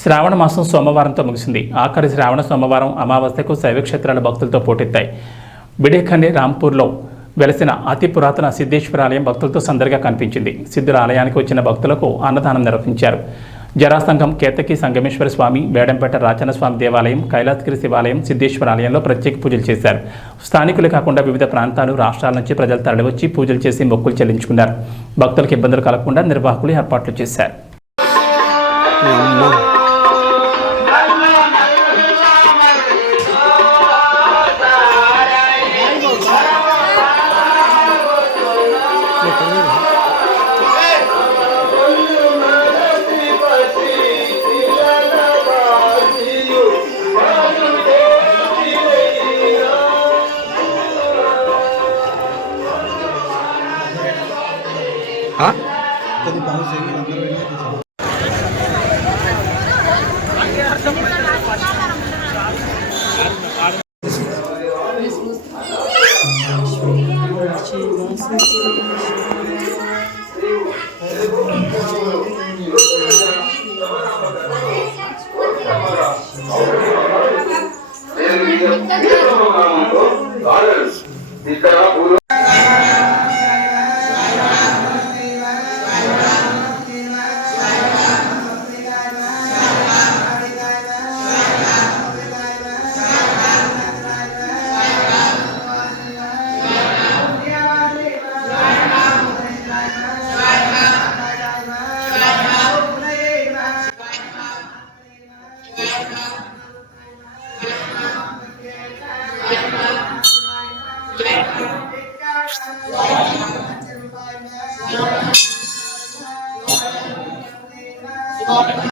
శ్రావణ మాసం సోమవారంతో ముగిసింది. ఆఖరి శ్రావణ సోమవారం అమావాస్యకు శైవక్షేత్రాల భక్తులతో పోటెత్తాయి. బిడేఖండి రాంపూర్లో వెలసిన అతి పురాతన సిద్ధేశ్వర ఆలయం భక్తులతో సందడిగా కనిపించింది. సిద్ధుల ఆలయానికి వచ్చిన భక్తులకు అన్నదానం నిర్వహించారు. జరాసంగం, కేతకి సంగమేశ్వర స్వామి, వేడంపేట రాచన్న స్వామి దేవాలయం, కైలాసగిరి శివాలయం, సిద్ధేశ్వర ఆలయంలో ప్రత్యేక పూజలు చేశారు. స్థానికులు కాకుండా వివిధ ప్రాంతాలు, రాష్ట్రాల నుంచి ప్రజలు తరలివచ్చి పూజలు చేసి మొక్కులు చెల్లించుకున్నారు. భక్తులకు ఇబ్బందులు కలగకుండా నిర్వాహకులు ఏర్పాట్లు చేశారు. हाँ